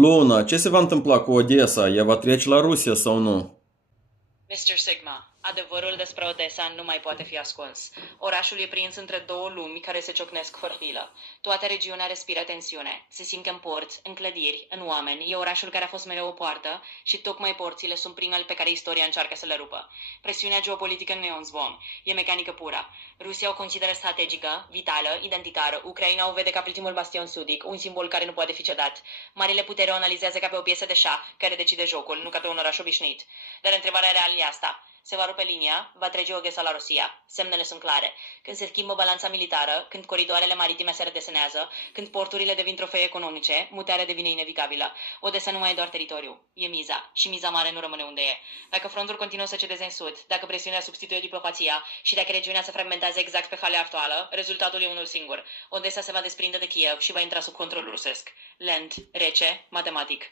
Luna, ce se va întâmpla cu Odessa? Ea va trece la Rusia sau nu? Mr. Sigma, adevărul despre Odessa nu mai poate fi ascuns. Orașul e prins între două lumi care se ciocnesc fără milă. Toată regiunea respiră tensiune. Se simte în porți, în clădiri, în oameni. E orașul care a fost mereu o poartă și tocmai porțile sunt primele pe care istoria încearcă să le rupă. Presiunea geopolitică nu e un zvon, e mecanică pură. Rusia o consideră strategică, vitală, identitară. Ucraina o vede ca ultimul bastion sudic, un simbol care nu poate fi cedat. Marile putere o analizează ca pe o piesă de șah care decide jocul, nu ca pe un oraș obișnuit. Dar întrebarea reală e asta. Se va rupe linia, va trece Odessa la Rusia. Semnele sunt clare. Când se schimbă balanța militară, când coridoarele maritime se redesenează, când porturile devin trofee economice, mutarea devine inevitabilă. Odessa nu mai e doar teritoriu, e miza. Și miza mare nu rămâne unde e. Dacă frontul continuă să cedeze în sud, dacă presiunea substituie diplomația și dacă regiunea se fragmentează exact pe calea actuală, rezultatul e unul singur. Odessa se va desprinde de Kiev și va intra sub control rusesc. Lent, rece, matematic.